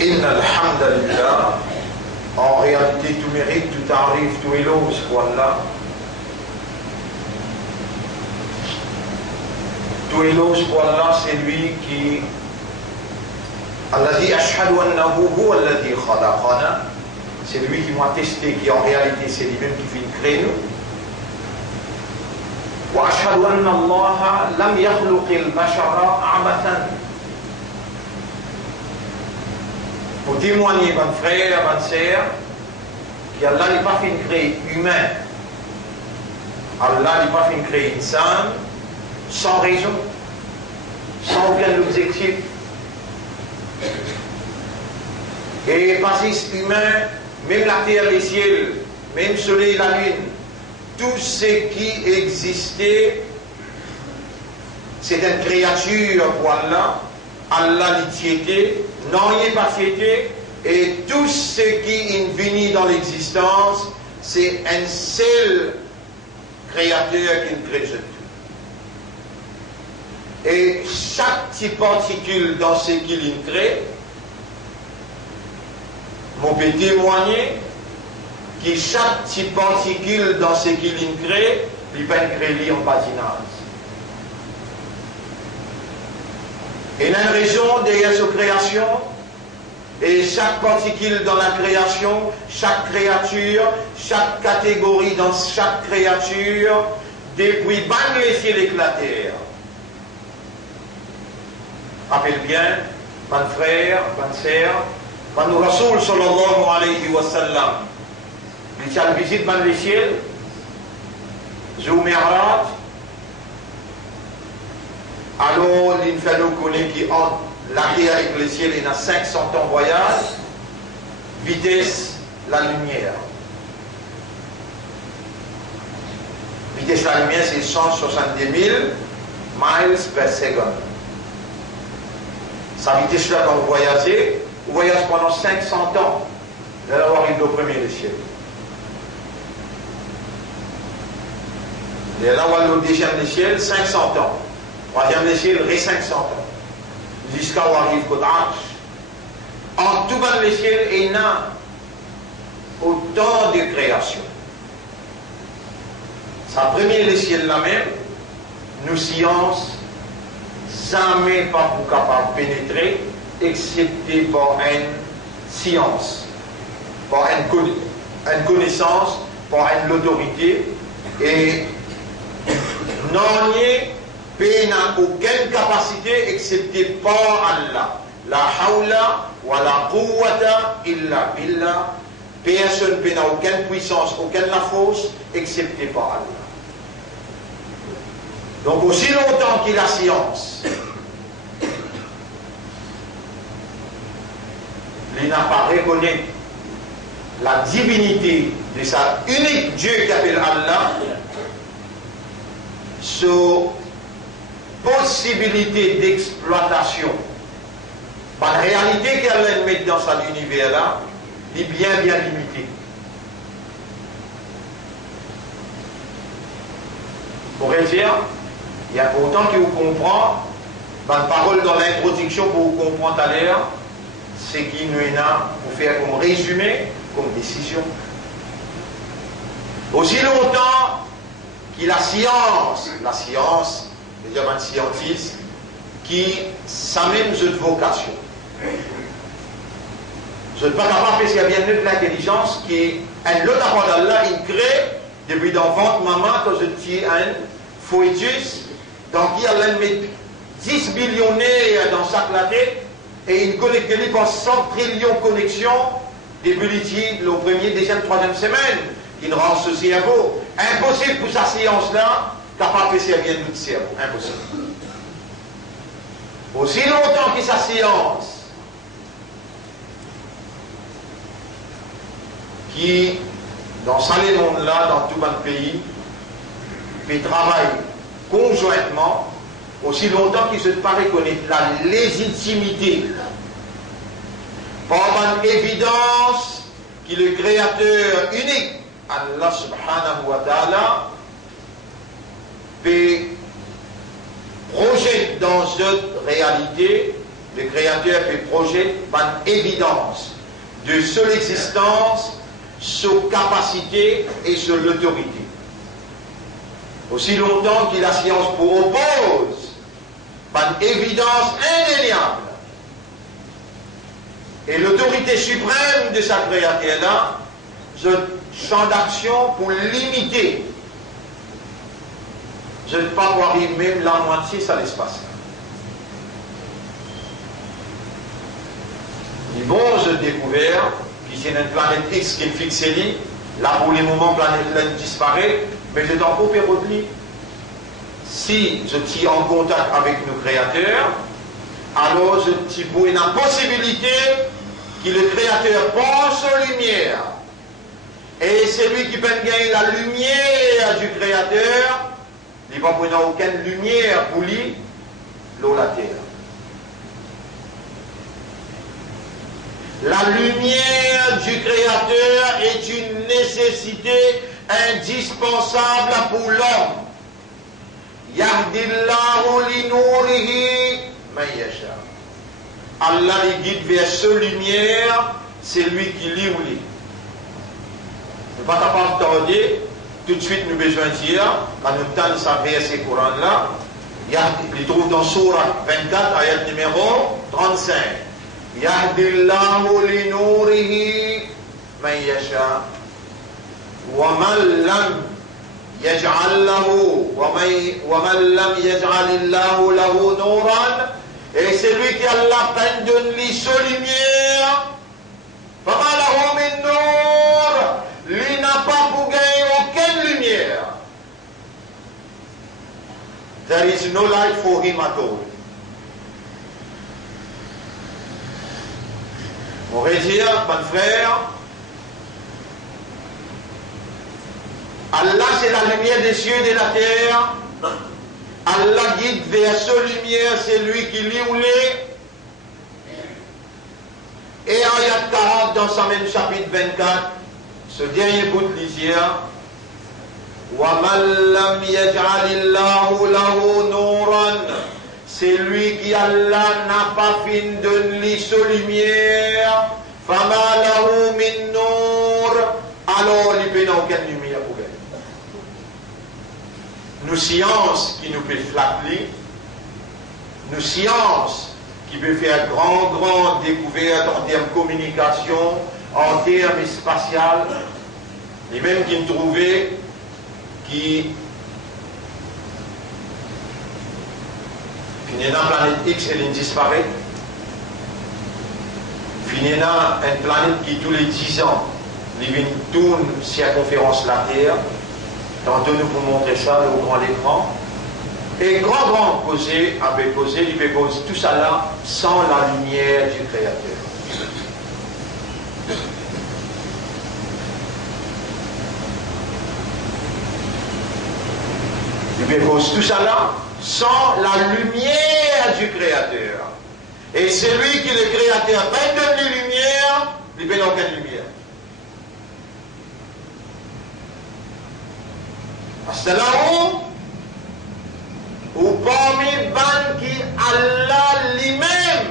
Inna alhamdulillah, en réalité tout mérite, tout arrive, tout éloge pour Allah. Tout éloge pour Allah, c'est lui qui Alladhi ashhadu annahu huwa alladhi khalaqana. C'est lui qui m'a attesté qu'en réalité c'est lui-même qui fait créer nous. Wa ashhadu anna Allah lam yakhluqil bashara abathan. Pour témoigner, mon frère, ma sœur, qu'Allah n'est pas fait créer humain. Allah n'est pas fait créer insan sans raison, sans aucun objectif. Et basis humain, même la terre, les ciels, même le soleil et la lune, tout ce qui existait, c'est une créature pour Allah. Allah l'itiété, non il n'est pas fiété, et tout ce qui est venu dans l'existence, c'est un seul créateur qui crée tout. Et chaque petite particule dans ce qu'il crée, m'ont peut témoigner que chaque petite particule dans ce qu'il crée, il peut créer en patinage. Et la raison derrière cette création, et chaque particule dans la création, chaque créature, chaque catégorie dans chaque créature, depuis ban les ciels éclater. Rappelle bien, mon frère, mon sœur, quand nous Rasoul sallallahu alayhi wa sallam, il y a une visite dans les ciels, Zou Mi'raj, alors il fait nous connaître qu'entre la terre et le ciel, il y a 500 ans de voyage, vitesse la lumière. Vitesse la lumière, c'est 170 000 miles per seconde. Sa vitesse là, quand vous voyagez, vous voyagez pendant 500 ans. Là, on arrive au premier des ciels. Et là, on va au deuxième des ciels, 500 ans. Troisième des ciels, 500 ans. Jusqu'à où arrive côté Arche. En tout bas des ciels, il y a autant de création. Sa première des ciels là même, nous sciences, jamais pas pour capable de pénétrer, excepté par une science, par une connaissance, par une autorité, et non n'a aucune capacité excepté par Allah. La hawla wa la quwwata illa billah. Personne n'a aucune puissance, aucune la force excepté par Allah. Donc aussi longtemps qu'il a science, il n'a pas reconnu la divinité de sa unique Dieu qui appelle Allah, sur possibilité d'exploitation. La réalité qu'elle met dans cet univers-là est bien limitée. Pour dire, il y a autant que vous comprenez, ma parole dans l'introduction pour vous comprendre à l'air, c'est qu'il nous est là pour faire comme résumé, comme décision. Aussi longtemps qu'il y a la science, déjà un scientiste, qui s'amène cette vocation. Je ne suis pas capable de faire bien l'intelligence qui est un autre apport d'Allah, il crée, depuis d'enfant, maman, quand je tiens un foetus, donc il y a 10 millionnaires dans chaque tête, et il connecte lui par 100 trillions de connexions, depuis le premier, deuxième, troisième semaine, il rend ce cerveau. Impossible pour sa science-là, capable de faire bien notre cerveau. Impossible. Aussi longtemps que sa science, qui, dans ce monde-là, dans tout le pays, fait travail conjointement, aussi longtemps qu'il ne se pas reconnaître la légitimité, par une évidence qui est le créateur unique, Allah subhanahu wa ta'ala, peut projeter dans cette réalité le Créateur fait projet par évidence de son existence, son capacité et son autorité. Aussi longtemps que la science propose par évidence indéniable et l'autorité suprême de sa créature là, ce champ d'action pour limiter. Je ne peux pas voir même la moitié ça l'espace. Ils vont se découvrir que c'est une planète X qui est fixée là pour les moments planète L disparaît, mais c'est encore pire. Si je suis en contact avec nos créateurs, alors je suis pour une possibilité que le créateur pense aux lumières. Et c'est lui qui peut gagner la lumière du créateur, il va prendre aucune lumière pour lui, l'eau la terre. La lumière du créateur est une nécessité indispensable pour l'homme. Yahdillahu li nourihi man yasha. Allah les guide vers cette lumière, c'est lui qui lit ou lit. Ne pas t'attendre, tout de suite nous besoin de dire, quand nous tentons sa verset Coran là, il trouve dans Surah 24, ayat numéro 35. Yahdillahu li nourihi man yasha. Wa man lam يجعل له ومن لم يجعل الله له نورا, et celui qui a la peine de lui sa lumière, فما له من نور, lui n'a pas pour gagner aucune lumière. There is no light for him at all. On va dire, mon frère, Allah c'est la lumière des cieux et de la terre. Allah guide vers sa lumière, c'est lui qui lit ou lit. Et ayat 40 dans ce même chapitre 24, ce dernier bout de lisière, وَمَنْ لَمْ يَجْعَلِ اللَّهُ لَهُ نُورًا, c'est lui qui Allah n'a pas fini de lui sa lumière, فَمَا لَهُ مِن نُور, alors il n'y a aucune lumière pour elle. Nos sciences qui nous peuvent flatter, nos sciences qui peuvent faire grande découverte en termes de communication, en termes spatial, et même qui nous trouvaient qui finit dans la planète X et elle disparaît, finit dans une planète qui tous les 10 ans, il tourne circonférence la Terre. Tantôt nous vous montrer ça au grand écran. Et grand causé, avait causé, il peut poser tout ça là sans la lumière du Créateur. Il peut poser tout ça là sans la lumière du Créateur. Et celui qui est le Créateur donne la lumière, il ne peut aucune lumière. C'est là où parmi ban qui Allah lui-même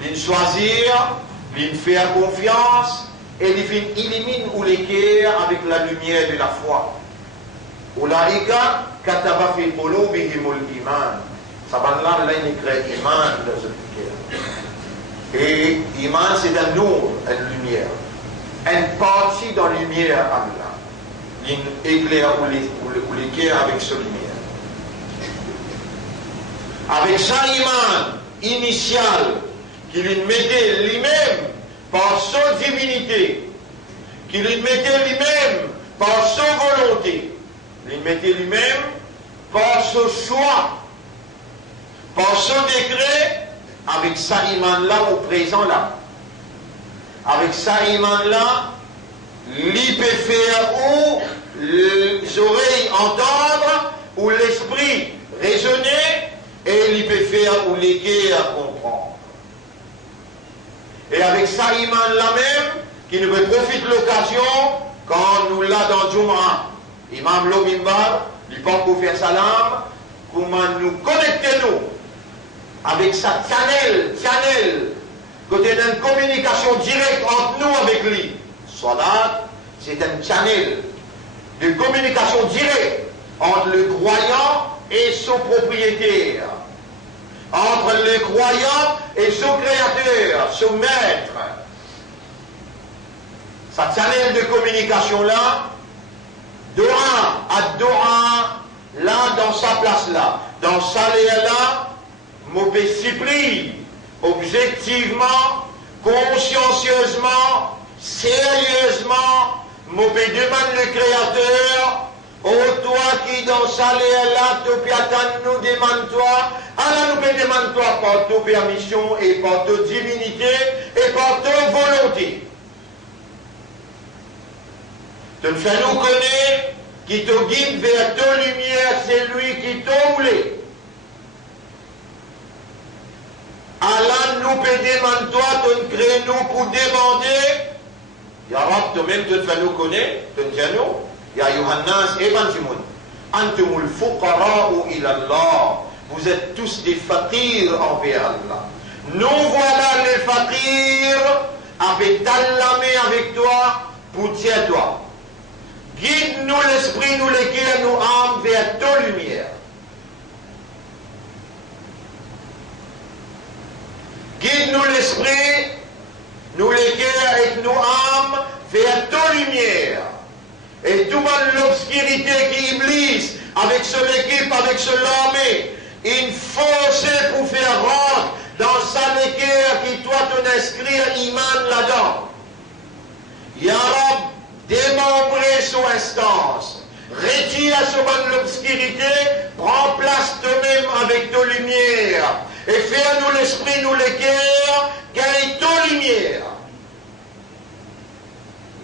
l'in choisir, l'in faire confiance et l'in élimine ou l'équerre avec la lumière de la foi. Ulaika kataba fi qulubihimul iman. Ça va là, il écrit iman dans ce cœur. Et iman c'est un nour, une lumière. Une partie dans la lumière Allah. Éclair ou l'équerre avec sa lumière. Avec sa iman initial qu'il lui mettait lui-même par sa divinité, qu'il lui mettait lui-même par sa volonté, il mettait lui-même par son choix, par son décret, avec sa iman là au présent là. Avec sa iman là, il peut faire où les oreilles entendre, ou l'esprit raisonner, et il peut faire où les cœurs comprendre. Et avec ça, iman là même, qui nous profite de l'occasion, quand nous l'a dans Jum'a, Imam Lomimbar, il peut pour faire salam, comment nous connecter nous avec sa channel, côté d'une communication directe entre nous avec lui. Salat, c'est un channel de communication directe entre le croyant et son propriétaire, entre le croyant et son créateur, son maître. Sa channel de communication là, doa à doa, là dans sa place là, dans sa là, mauvais supplie, objectivement, consciencieusement, sérieusement, mauvais demande le créateur. Oh, toi qui dans sa là, tu nous demande toi, alors nous demande toi par ta permission et par ta divinité et par ta volonté. Tu nous fais nous connaître qui te guide vers ta lumière, c'est lui qui t'a voulu. Allah nous peut demander toi, tu nous crées nous pour demander. Ya Rab, toi-même tu te fais nous connaître, tu nous dis nous. Ya Yohannas et Bantimoun, Antumul fuqara'u ila Allah. Vous êtes tous des faqirs envers Allah. Nous voilà les faqirs avec ta main avec toi pour dire toi. Guide-nous l'esprit, nous lesquels nous âmes vers ta lumière. Guide-nous l'esprit, nous lesquels et nous âmes vers ta lumière. Et tout l'obscurité qui Iblis, avec son équipe, avec son armée, il forçait pour faire rentrer dans sa équerre qui doit te inscrire iman là-dedans. Ya Rab, démembrer son instance, retire son l'obscurité, prends place toi-même avec ta lumière, et fais-nous l'esprit, nous l'équerre, gagne ta lumière.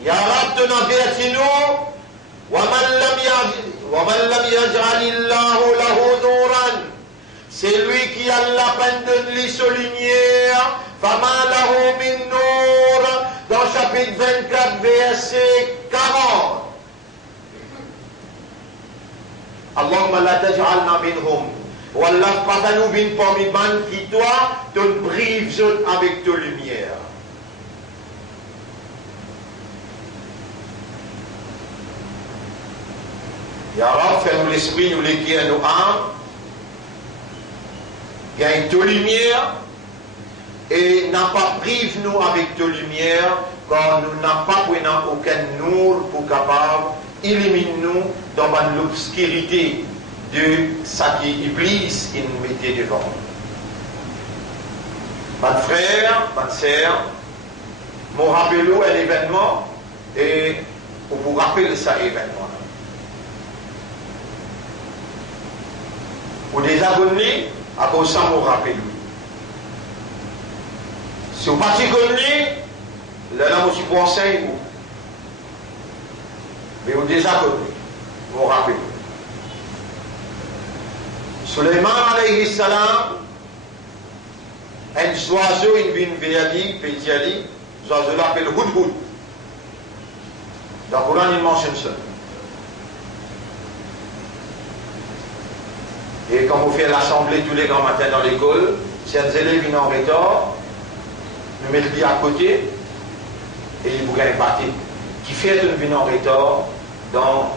Ya Rab, ton avertis-nous, وَمَنْ لَمْ يَجْعَلِ اللَّهُ لَهُ نُورًا. C'est lui qui a la peine de lui sa lumière. فَمَا لَهُ مِنْ نُورٍ. Dans chapitre 24, verset 40. Allahumma la taj'alna minhum. Wallah, pas nous bin parmi man qui toi, te prive avec ta lumière. Ya Rab, fais-nous l'esprit, nous l'équerre, nous âmes, gagne ta lumière, et n'a pas prive nous avec ta lumière, car nous n'avons pas pris aucun nour pour capable éliminer nous dans l'obscurité de ce qui Iblis il nous mettait devant. Mes frères, mes sœurs, je me rappelle un événement, et on vous rappelle ça événement. Ou des abonnés, à cause de ça, on rappelle. Si vous partez comme lui, là, je suis conseil, mais vous des abonnés, on rappelle. Suleiman alayhi salam, un oiseau, il vient vers lui, petit l'oiseau l'appelle Hudhud. Dans le Coran, il mentionne ça. Et quand vous faites l'assemblée tous les grands matins dans l'école, si un élève vient en retard, nous mettons lui à côté et il vous gagne parti. Qui fait une venue en retard dans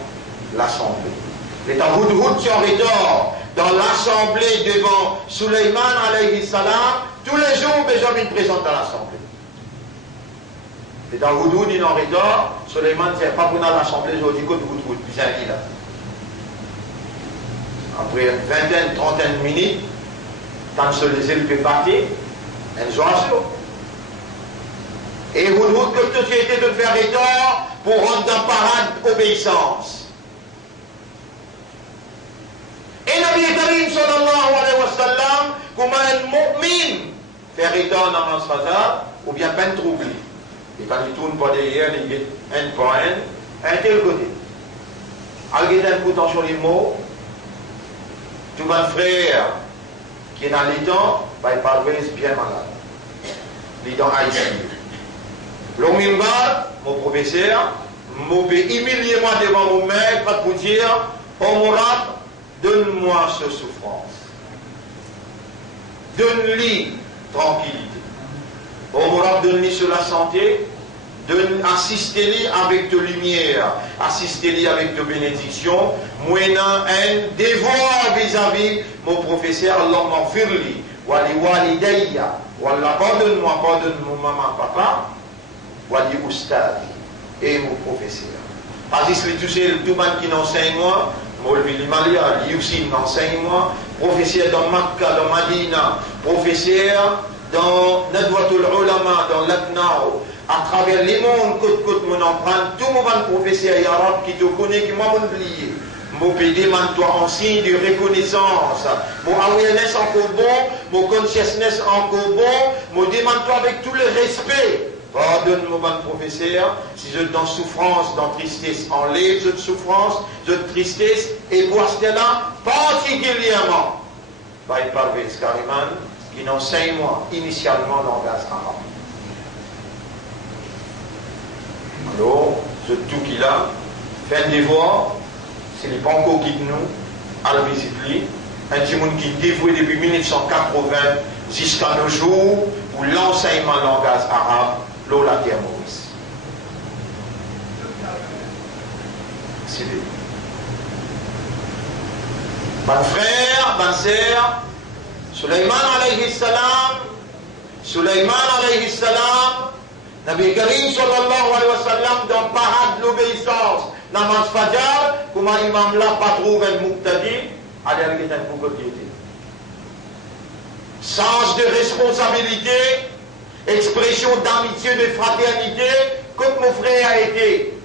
l'assemblée. L'état Hudhud qui est en retard dans l'assemblée devant Suleiman alayhi salam, tous les jours, Benjamin présente dans l'assemblée. L'état Hudhud il est en retard, Suleiman ne pas pour l'assemblée, je dis que Hudhud, puis c'est un lit là. Après une vingtaine, trentaine de minutes, quand les îles peut partir, un oiseau. Et vous dites que toute société de faire retard pour rendre dans parade obéissance. Et Nabi Karim sallallahu alayhi wa sallam, comme un mu'min, faire retard dans la salat, ou bien peine troublé. Et quand il tourne pas derrière, il dit un point, un tel côté. Alors, il y a un coup sur les mots. Tout mon frère qui est dans les dents, il parle bien malade. Les dents ICU. L'Omimba, mon professeur, m'a humilié moi devant mon maître pour dire, oh mon rab, donne-moi cette souffrance. donne-lui tranquillité. Donne-lui sur la santé, assistez-lui avec de lumière, assistez-lui avec de bénédiction, moyennant un devoir vis-à-vis mon professeur, Allah m'enfirli, wali walidayya, wallah pardonne-moi, pardonne-moi maman, papa, wali oustad, et mon professeur. Parce que tout le monde qui enseigne moi, Molvi Limalia, lui aussi m'enseigne moi, professeur dans Makkah, dans Madina, professeur dans Nadwatul Ulama, dans Latnao, à travers les mondes, côte mon empreinte, tout mon professeur Yarab qui te connaît, qui m'a oublié. Mon PD toi en signe de reconnaissance, mon awareness encore bon, mon consciousness encore bon, mon demande-toi avec tout le respect. Pardonne mon bon professeur, si je suis dans souffrance, dans tristesse, enlève cette souffrance, cette tristesse, et pour cela, particulièrement, by Parvez Kariman, qui enseigne moi initialement le langage arabe. Alors, ce tout qu'il a, fait un devoir, c'est les bancos qui nous, à la visite, un petit monde qui est dévoué depuis 1980 jusqu'à nos jours, où l'enseignement du langage arabe, l'eau la terre Maurice. C'est lui. Mon frère, ma sœur, Sulaiman alayhi salam, Nabi Karim sallallahu alayhi wa sallam, dans parade de l'obéissance, namaz fajar, comme imam là pas trouvé un muqtadi, allez avec un beaucoup de piété. Sens de responsabilité, expression d'amitié, de fraternité, comme mon frère a été.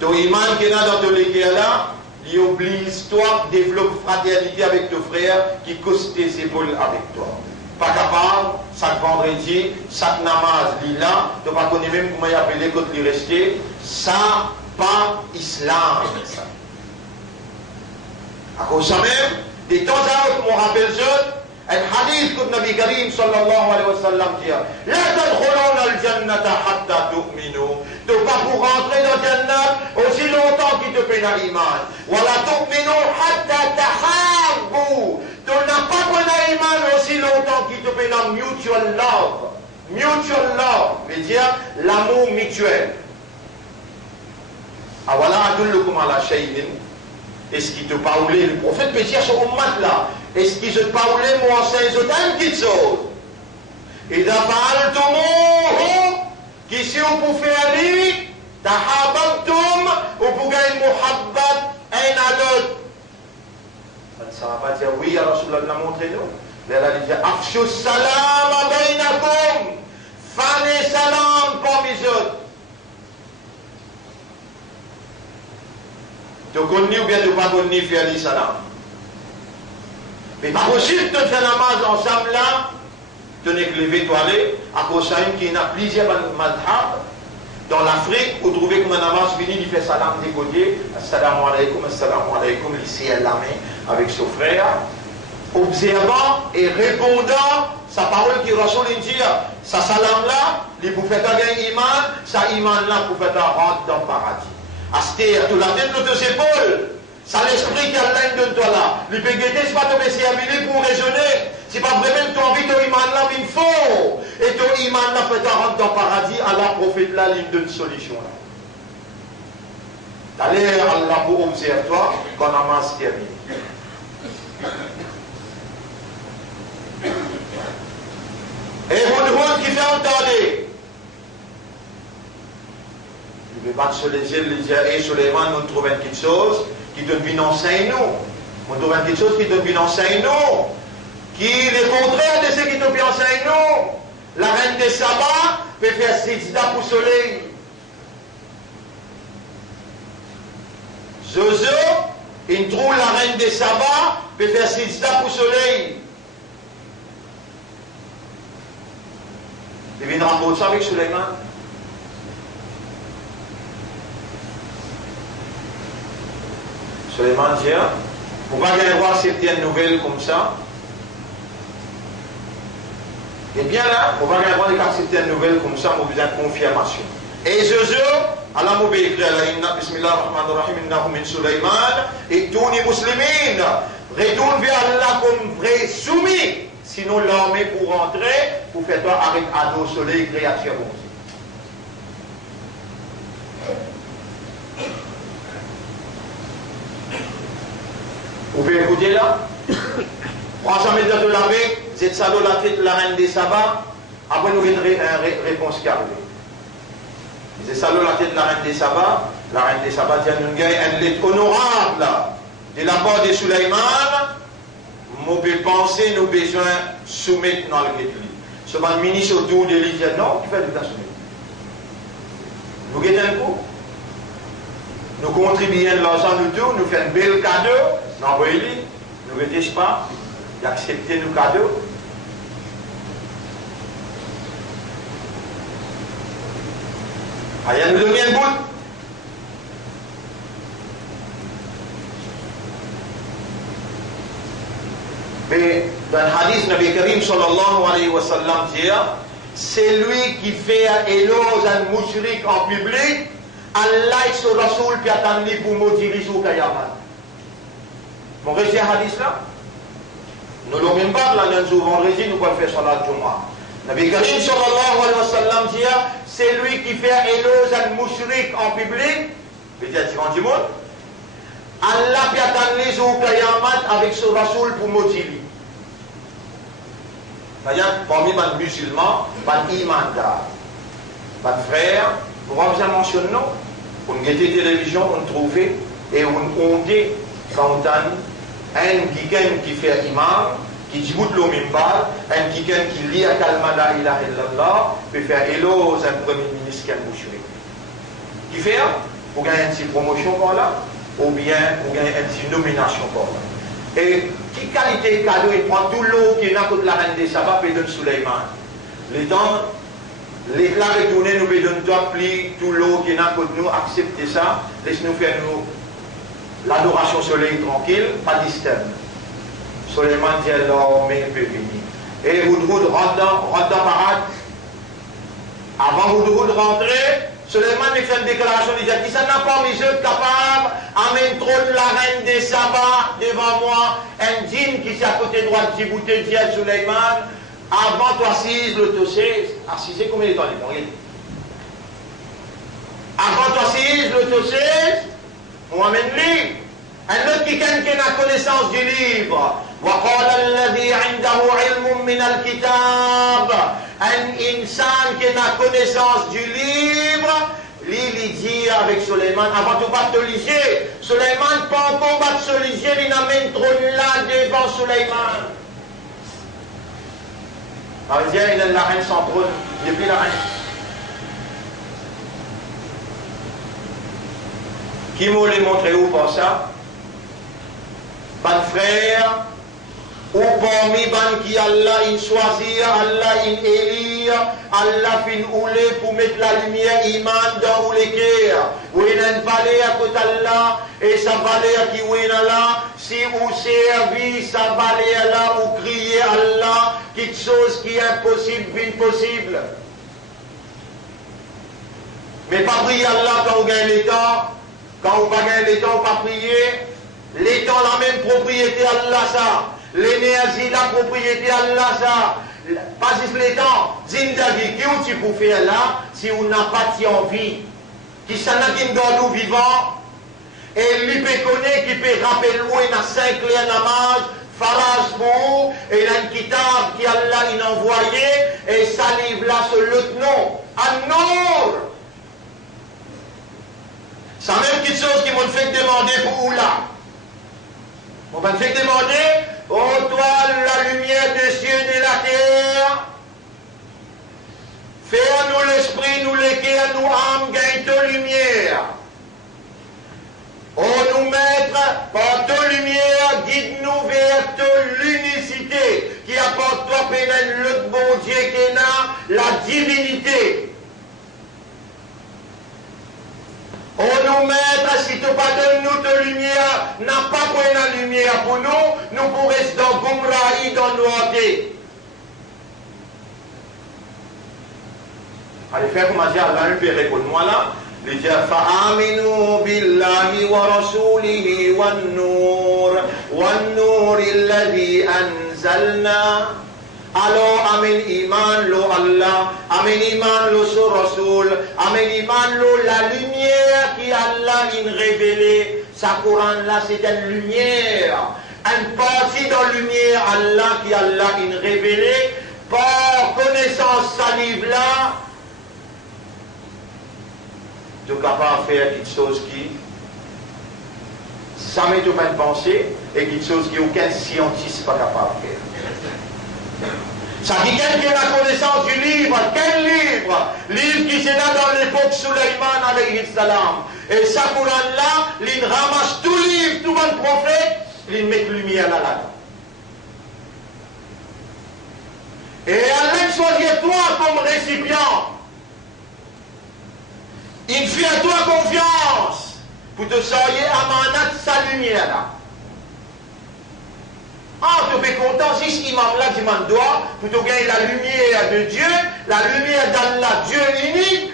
Ton imam qui est là dans ton légué là, il oblige toi de développer fraternité avec ton frère qui cause tes épaules avec toi. Pas capable, chaque vendredi, chaque namaz, là, tu ne connais même comment il appelé quand il est resté, ça, pas islam. Ça. À cause de ça même, de temps à autre, je me rappelle un hadith que Nabi Karim sallallahu alayhi wa sallam dit La tadkhuluna al-jannata hatta tu'minu. Tu n'as pas pour rentrer dans le jannat aussi longtemps qu'il te paie l'iman. Wa la tu'minu hatta tahabbu. Tu n'as pas pour l'iman aussi longtemps qu'il te paie la mutual love. Mutual love veut dire l'amour mutuel. Awala adullukum ala shay'in. Est-ce qu'il te parlait, le prophète peut dire sur ummat là, est-ce qu'il te parlait, moi, c'est une petite chose. Et d'abord, tout le monde, qui si on peut faire lui, tahababtum, on peut gagner muhabbat, un à l'autre. Ça ne va pas dire oui, alors Rasulallah montrez-nous. Mais elle a dit, afshu salam bainakum, fanez salam parmi eux. Tu connais ou bien tu pas connais faire les salam. Mais pas possible de faire la namaz ensemble là, tu n'es que levé toilé, à cause de qu'il y a plusieurs madhab. Dans l'Afrique, vous trouvez que mon namaz finit, il fait salam des côtés, assalamu alaykum, il serre la main avec son frère, observant et répondant sa parole qui Rasoul dit, sa salam là, il vous fait un iman, sa iman là, vous faites un rentre dans le paradis. Astir, tu la tête de tes épaules. Ça l'esprit qui a l'air de toi là. Le pégueté, c'est pas te laisser habilité pour raisonner. C'est pas vraiment que tu as envie de iman là, mais il faut. Et ton iman là fait un rentre dans le paradis, Allah prophète là, il donne une solution là. T'as l'air Allah pour observer toi, quand la masse termine. Et vous qui fait entendre. Je vais battre sur les îles, les dire, et Suleiman, nous trouvons une petite chose qui donne une enseigne nous. On trouve une petite chose qui donne une enseigne nous. Qui est le contraire de ce qui donne une enseigne nous. La reine de Saba peut faire sijda pour le soleil. Zozo, il trouve la reine de Saba peut faire sijda pour le soleil. Il viendra pour ça avec Suleiman. Suleiman dit, on va aller voir certaines nouvelles comme ça. Et bien là, on va aller voir certaines nouvelles comme ça, on a besoin de confirmation. Et Zozo, Allah m'a écrit, Bismillah ar-Rahman ar-Rahim, innahu min Suleiman, et tous les musulmans, Retourne vers Allah comme vrai soumis. Sinon l'armée pour rentrer, pour faire toi avec ado soleil créature aussi. Vous pouvez écouter là? 300 mètres de l'armée, c'est ça la tête de la reine des sabbats. Après nous avons une réponse qui arrive. C'est ça la tête de la reine des sabbats. La reine des sabbats dit à nous une lettre honorable de la part de Suleiman. Nous pouvons penser, nous avons besoin de soumettre dans le guet. Ce ministre autour de lui dit non, tu fais de la soumettre. Nous guettons un coup. Nous contribuons l'ensemble de tout, nous faisons un bel cadeau. Nous ne mettons pas, d'accepter nos cadeaux. Allez, nous donner un bout. Mais dans le hadith, Nabi Karim sallallahu alayhi wa sallam dit, c'est lui qui fait éloge à un mushrik en public, Allah et son Rasoul qui attendent pour maudire au Kayaman. Mon récit hadith là, nous ne l'avons pas là, nous vendredi, nous pouvons faire salat Jumu'ah. Nabi Karim sallallahu alayhi wa sallam dit, c'est lui qui fait éloge à un mushrik en public, peut-être devant du monde, Allah qui attend au Kayaman avec son Rasoul pour maudire. Parmi les musulmans, les imandars, les frères, nous avons mentionné, on a été télévision, on a trouvé, et on dit, quand on a un qui fait imam, qui dit le mimbar, un qui lit à Kalmada ilaha illallah, peut faire éloge à un premier ministre qui est mouchri. Qui fait, pour gagner une petite promotion par là, ou bien pour gagner une petite nomination par là. Et qui qualité cadeau, il prend tout l'eau qui est dans la reine des sabbats et donne Suleiman. Les temps, les plats retournés nous donnent tout l'eau qui est dans nous, accepter ça, laisse-nous faire nous l'adoration soleil tranquille, pas de système. Suleiman dit alors, mais il peut venir. Et Hudhud rentre dans parade. Avant Hudhud de rentrer, Suleiman fait une déclaration, il dit, ça n'a pas mis eux capable, à même trop de la reine des sabbats devant moi, un djinn qui s'est à côté droit de Djibouti, dit à Suleiman, avant toi assise le tossé, assisez combien de temps il est? Avant toi assise le tossé, on amène lui. Un autre qui a la connaissance du livre. وقال الذي عنده علم من الكتاب un insan qui a la connaissance du livre, il dit avec Suleiman, avant de battre le ligier, Suleiman pas encore battre ce ligier, il n'amène trop là devant Suleiman. Alors il dit, il a la reine sans trône, depuis la reine. Qui m'a les montré où pour ça? Ban frère, ou parmi ban qui Allah il choisit, Allah il élit, Allah fin oulé pour mettre la lumière iman dans ou les cœurs. Ou il y a une vallée à côté d'Allah, et sa vallée qui est là, si vous servez sa vallée là, ou criez Allah, quelque chose qui est impossible, impossible. Mais pas prier Allah quand vous gagnez les temps, quand vous ne gagnez les temps, pas prier. Les temps, la même propriété Allah ça. L'énergie, la propriété Allah ça. Pas juste les temps. Zindagi, qui tu peux faire là si on n'a pas envie? Qui s'en a qui nous vivant? Et lui peut connaître, qui peut rappeler où il a 5 liens namaz, farage pour, et il a une kitab qui Allah il a envoyé, et ça livre là sur l'autre nom. An-Nour. C'est la même petite chose qui m'ont fait demander pour où là. On va te faire demander, ô toi la lumière des cieux et de la terre, fais à nous l'esprit, nous l'équer à nous âmes, gagne ta lumière. Ô nous maître, par ta lumière, guide-nous vers ta l'unicité, qui apporte toi pénètre le bon Dieu qui est la divinité. On nous maître, si tu pas donnes nous de lumière, n'a pas pris la lumière pour nous, nous pourrons rester dans Gomrahi, dans nos hantés. Allez, faire comme on dit, Allah lui peut répondre moi là. Il dit, fa'aminu billahi wa rasulihi wa nour. والنور الذي أنزلنا. Alors, amen iman lo Allah, amen iman lo so Rasul, amen iman lo la lumière qui Allah in révélé. Sa Coran là, c'est une lumière, une partie de lumière Allah qui Allah in révélé. Par connaissance sa livre là, tu es capable de faire quelque chose qui jamais tu peux penser et quelque chose qu'aucun scientiste n'est pas capable de faire. Ça dit quelqu'un qui a la connaissance du livre, quel livre? Livre qui s'est là dans l'époque Suleiman alayhi salam. Et ça Coran là, il ramasse tout livre, tout le prophète, il met lumière là-dedans. Et Allah choisit toi comme récipient. Il fait à toi confiance pour te sortir amanat sa lumière là. Ah, tu es content si cet imam-là tu m'en dois pour te gagner la lumière de Dieu, la lumière d'Allah, Dieu unique.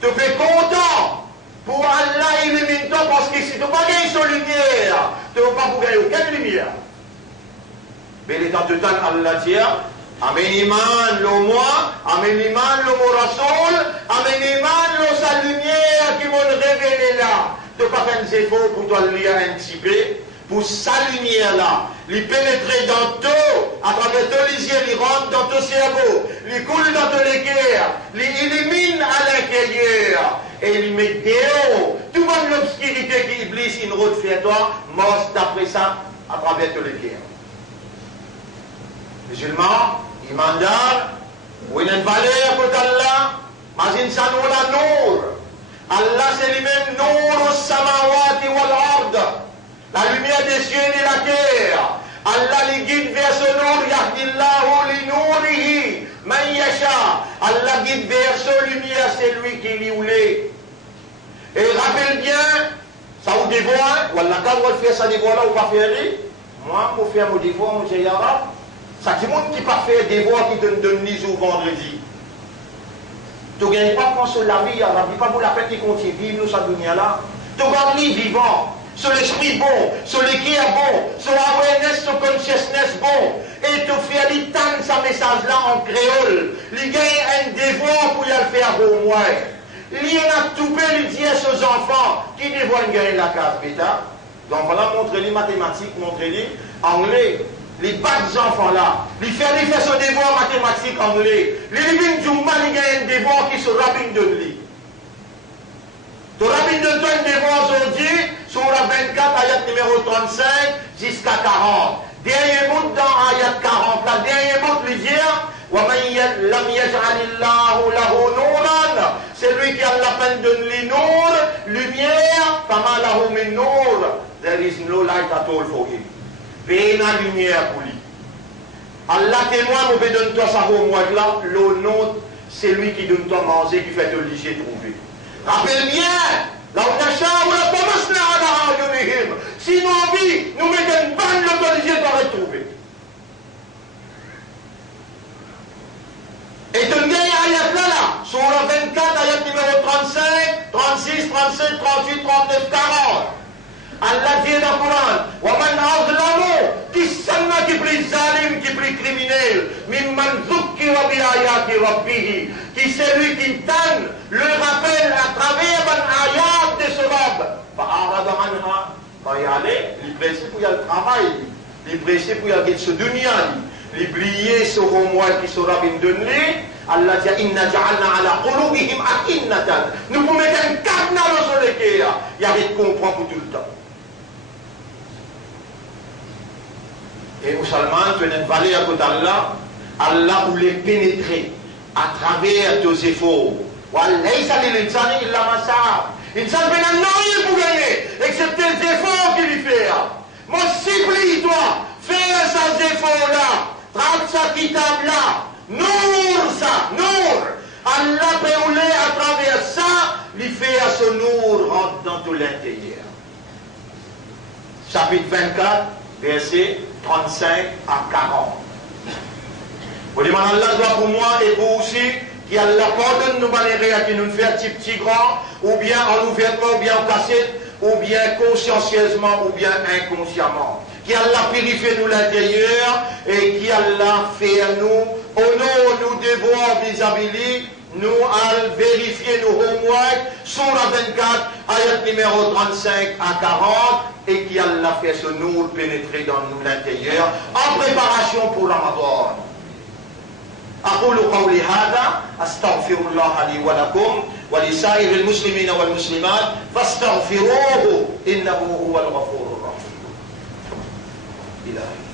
Tu es content pour Allah illumine toi parce que si tu n'as pas gagné son lumière, tu ne vas pas gagner aucune lumière. Mais les temps de temps, Allah dit, amen iman lo moi, amen iman lo mo rasoul, amen iman lo sa lumière qui m'ont révélé là. Tu n'as pas fait un effort pour toi lire un petit peu. Pour sa lumière-là, lui pénétrer dans tout, à travers tous les yeux, il rentre dans ton cerveau, il coule dans tous les cœurs, il illumine à l'intérieur, et il met dehors toute l'obscurité qui Iblis, une route fait toi, mort d'après ça, à travers tous les cœurs. Musulmans, imandar, où il y a une valeur pour Allah, mais il s'en la nour. Allah, c'est lui-même nour au samawati wal ard. La lumière des cieux et de la terre. Allah les guide vers ce nour. Yahdillahu li nourihi man yasha. Allah guide vers ce lumière, c'est lui qui l'y voulait. Et rappelle bien, ça vous dévoile. Wallah, quand vous faites ça dévoile là, ou pas faire rire. Moi, pour faire mon dévoile, mon j'ai arabe. Ça, c'est le monde qui pas faire dévoile qui donne ni au vendredi. Tu ne gagnes pas pour la vie, pas pour la peine qui continue de vivre, nous, ça dunia là. Tu gagnes vivant. Sur l'esprit bon, sur le cœur bon, sur l'awareness, sur consciousness bon. Et tu fais l'étendre ce message-là en créole. Il gagne un devoir pour y le faire au moins. Il y en a tout peu, il dit à ses enfants, qui devoir gagner la case bêta. Donc voilà, montrez-les mathématiques, montrez-les anglais. Les bas des enfants là, il fait son devoir mathématique anglais. Les livres du mal, il gagne un devoir qui se rabine de lui. Tu rabine de toi un devoir aujourd'hui, sur la 24, ayat numéro 35, jusqu'à 40. Dernier bout dans ayat 40, la dernier bout lui dit, c'est lui qui a la peine de lui nour, lumière, there is no light at all for him. Veille la lumière pour lui. Allah témoin, nous donne toi ça au mois là, le nom, c'est lui qui donne toi manger, qui fait te liger trouver. Rappelle bien, là où si nous envie, nous mettons une balle l'autorisée pour retrouver. Et tu gagnes ayat là, sur la 24, ayat numéro 35, 36, 37, 38, 39, 40. Allah dit dans le Coran, Waman azlamu, qui s'en qui plus zalim, qui plus criminel, mimman zukkira bi ayati rabbihi, qui c'est lui qui donne le rappel à travers un ayat de ce Rab. Fa'arada anha, quand il y allait, il pressait pour y aller le travail, il pressait pour y aller ce dunya, il oubliait ce homois qui sera bien donné. Allah dit, inna ja'alna ala qulubihim akinnatan. Nous pouvons mettre un cadenas sur les cœurs. Il y avait de comprendre pour tout le temps. Et au Salman, tu as une valeur à côté d'Allah, Allah voulait pénétrer à travers tes efforts. Il ne s'en fait rien pour gagner, excepté les efforts qu'il lui fait. Moi, supplie-toi, fais ces efforts-là, trace sa kitab-là, nour ça, nour. Allah peut rouler à travers ça, lui fait à ce nour rentre dans tout l'intérieur. Chapitre 24, verset 35 à 40. Vous dites, Allah doit pour moi et pour aussi, qui Allah pardonne nous manières qui nous fait petit grand, ou bien en ouvertement, ou bien en cassette, ou bien consciencieusement, ou bien inconsciemment. qui Allah purifie nous l'intérieur et qui Allah fait à nous, au nom nous devons vis-à-vis nous allons vérifier nos homework, Surah 24, ayat numéro 35 à 40, et qui Allah fait ce nous pénétrer dans nous l'intérieur, en préparation pour Ramadan. أقول قولي هذا أستغفر الله لي ولكم ولسائر المسلمين والمسلمات فاستغفروه إنه هو الغفور الرحيم. إلهي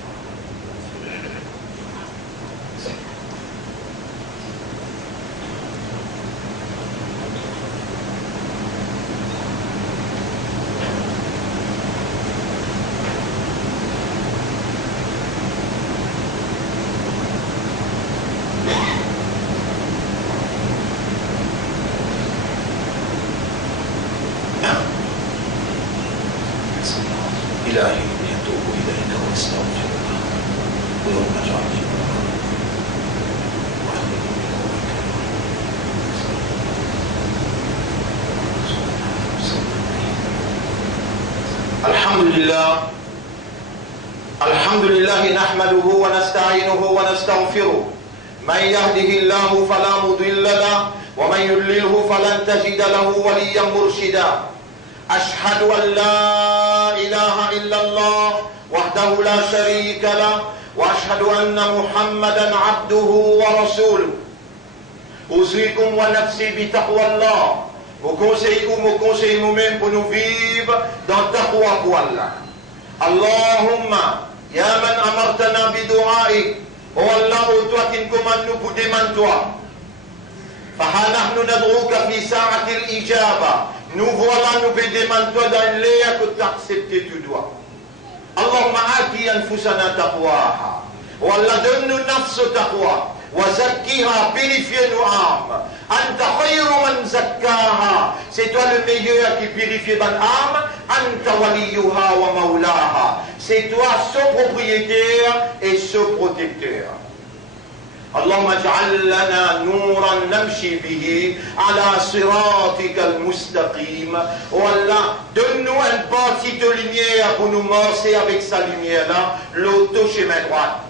إلهي يتوب إليك واستغفرك ويوم جعلك الحمد لله نحمده ونستعينه ونستغفره من يهده الله فلا مضل له ومن يضلله فلن تجد له وليا مرشدا أشهد أن لا إله إلا الله وحده لا شريك له وأشهد أن محمدا عبده ورسوله أوصيكم ونفسي بتقوى الله. Mon conseil nous-mêmes pour nous vivre dans taqwa pour Allah. Allahumma ya man amartana bi du'aik, oh Allah, oh toi qui nous commandes nous pour demander toi. Faha nahnu nad'uka fi sa'ati al-ijaba. Nous voilà, nous demander toi dans l'air que tu acceptes tout doigt. Allahumma ati anfusana taqwaha. Oh Allah, donne-nous nafs taqwa. وزكيها, purifie nos âmes. Anta khayru man zakkaha, c'est toi le meilleur qui purifie ton âme. Anta waliyuha wa maulaha, c'est toi son propriétaire et son protecteur. Allahumma ij'al lana nuran namshi bihi ala siratika al-mustaqim. Oh Allah, donne-nous une partie de lumière pour nous marcher avec sa lumière là, l'auto chemin droit.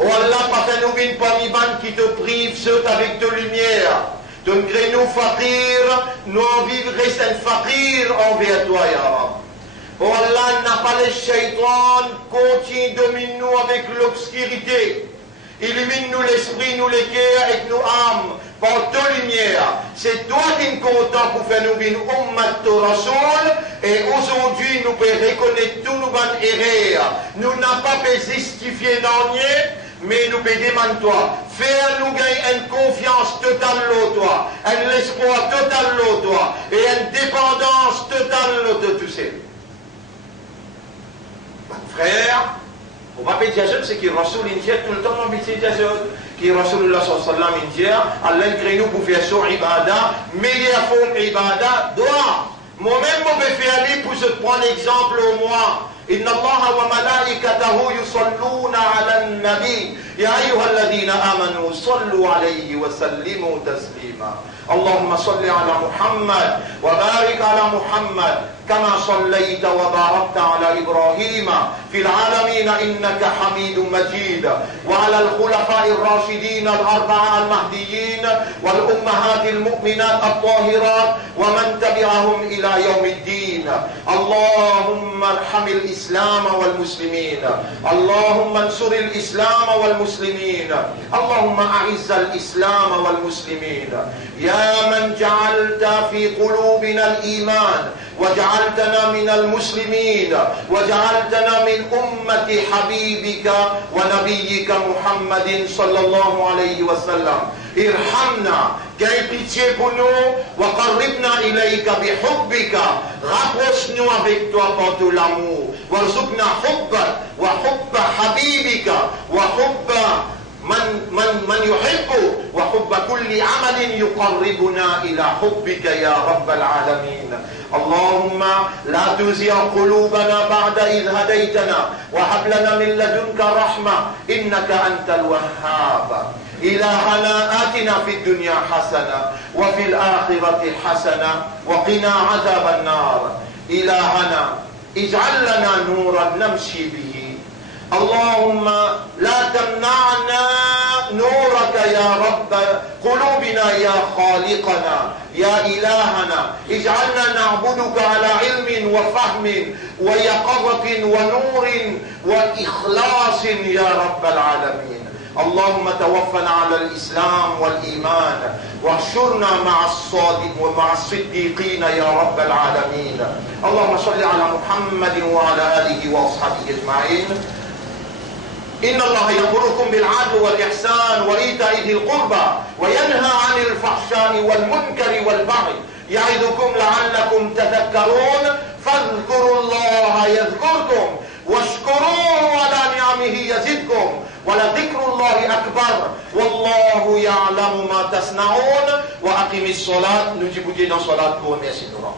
Oh Allah, parfait-nous une parmi ban qui te prive, ceux avec de lumière. Donne-nous fakir, nous en vivre reste un fakir envers toi, ya Rab. Oh Allah, n'a pas les shaytans, continue, domine-nous avec l'obscurité. Illumine-nous l'esprit, nous les cœurs et nos âmes par ta lumière. C'est toi qui nous content pour faire nous une ummat de Rasoul. Et aujourd'hui, nous pouvons reconnaître tous nos bonnes erreurs. Nous n'avons pas pu justifier l'année, mais nous pouvons demander toi. Faire-nous gagner une confiance totale en toi, un espoir total en toi, et une dépendance totale de tout ça. Frère, on va pas dire c'est qui Rasoul India tout le temps, on va dire qui Rasulullah sallallahu alayhi wa sallam, Allah crée nous pour faire son ibadah, meilleure forme ibadah, doit. Moi-même, je vais faire aller pour se prendre exemple au moins. Inna Allah wa malaikatahu yusalluna ala nabi. Ya ayyuha alladhina amanu, sallu alayhi wa sallimu taslima. اللهم صل على محمد وبارك على محمد كما صليت وباركت على إبراهيم في العالمين إنك حميد مجيد وعلى الخلفاء الراشدين الأربعة المهديين والأمهات المؤمنات الطاهرات ومن تبعهم إلى يوم الدين. اللهم ارحم الإسلام والمسلمين، اللهم انصر الإسلام والمسلمين، اللهم أعز الإسلام والمسلمين. يا من جعلت في قلوبنا الإيمان وجعلتنا من المسلمين وجعلتنا من أمة حبيبك ونبيك محمد صلى الله عليه وسلم، ارحمنا، gagne pitié pour nous, وقربنا إليك بحبك، rapproche-nous avec toi par tout l'amour، وارزقنا حبك وحب حبيبك وحب من يحب وحب كل عمل يقربنا إلى حبك يا رب العالمين. اللهم لا تزغ قلوبنا بعد إذ هديتنا وهب لنا من لدنك رحمة إنك أنت الوهاب. إلهنا آتنا في الدنيا حسنة وفي الآخرة حسنة وقنا عذاب النار. إلهنا اجعل لنا نورا نمشي به. اللهم لا تمنعنا نورك يا رب قلوبنا يا خالقنا يا إلهنا. اجعلنا نعبدك على علم وفهم ويقظة ونور وإخلاص يا رب العالمين. اللهم توفنا على الإسلام والإيمان واحشرنا مع الصديقين يا رب العالمين. اللهم صل على محمد وعلى آله وأصحابه أجمعين. إن الله يأمركم بالعدل والإحسان وإيتاء ذي القربى وينهى عن الفحشاء والمنكر والبغي يعظكم لعلكم تذكرون. فاذكروا الله يذكركم واشكروه على نعمه يزدكم ولذكر الله أكبر والله يعلم ما تصنعون. وأقم الصلاة. نجيب جينا صلاة كون يا سيدنا.